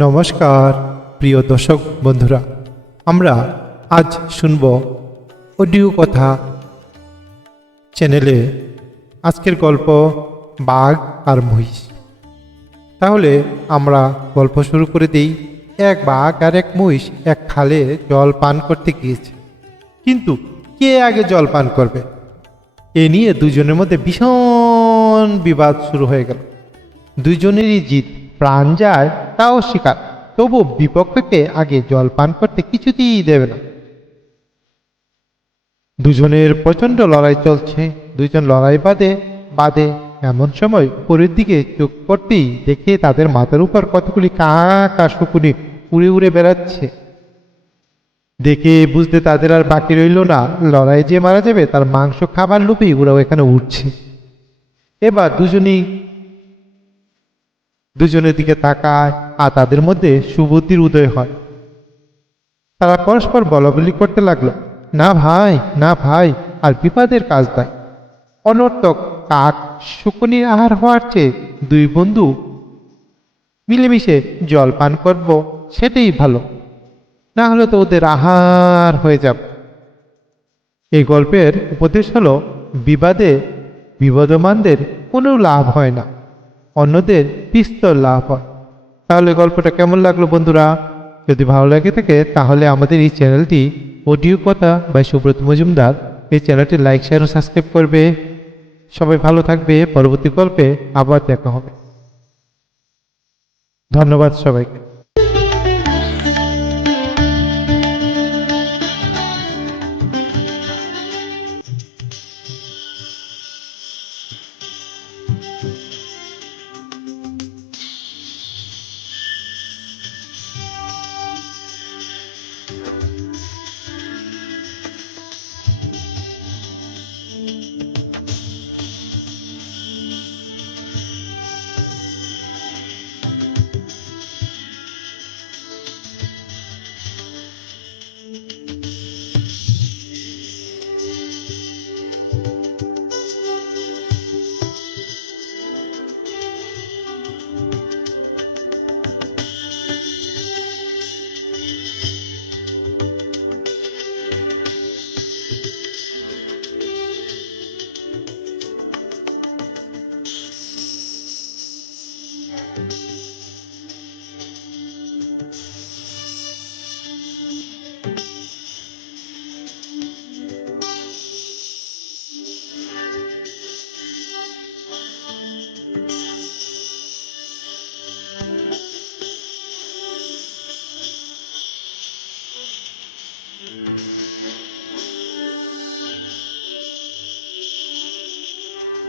নমস্কার প্রিয় দর্শক বন্ধুরা, আমরা আজ শুনব অডিও কথা চ্যানেলে আজকের গল্প বাঘ আর মহিষ। তাহলে আমরা গল্প শুরু করে দিই। এক বাঘ আর এক মহিষ এক খালে জল পান করতে গিয়েছে, কিন্তু কে আগে জল পান করবে এ নিয়ে দুজনের মধ্যে ভীষণ বিবাদ শুরু হয়ে গেল। দুজনেরই জিত, প্রাণ যায় তাও স্বীকার, তবু বিপক্ষকে আগে জল পান করতে কিছুতেই দেবে না। দুজনের প্রচন্ড লড়াই চলছে, দুজন লড়াই বাদে বাদে এমন সময় উপরের দিকে চোখ পড়তেই দেখে তাদের মাথার উপর কতগুলি কাক আর শকুনি উড়ে উড়ে বেড়াচ্ছে। দেখে বুঝতে তাদের আর বাকি রইল না, লড়াই যে মারা যাবে তার মাংস খাবার লোভেই ওরাও এখানে উঠছে। এবার দুজনের দিকে তাকায় আর তাদের মধ্যে সুবুদ্ধির উদয় হয়। তারা পরস্পর বলাবলি করতে লাগলো, না ভাই না ভাই, আর বিপদের কাজ দেয়। অনর্থক কাক শকুনির আহার হওয়ার চেয়ে দুই বন্ধু মিলেমিশে জল পান করব সেটাই ভালো, না হলে তো ওদের আহার হয়ে যাবে। এই গল্পের উপদেশ হলো, বিবাদে বিবদমানদের কোনো লাভ হয় না, অন্যদের বিস্তর লাভ হয়। তাহলে গল্পটা কেমন লাগলো বন্ধুরা? যদি ভালো লাগে থাকে তাহলে আমাদের এই চ্যানেলটি অডিও কথা বাই সুব্রত মজুমদার, এই চ্যানেলটি লাইক শেয়ার ও সাবস্ক্রাইব করবে। সবাই ভালো থাকবে, পরবর্তী গল্পে আবার দেখা হবে। ধন্যবাদ সবাইকে।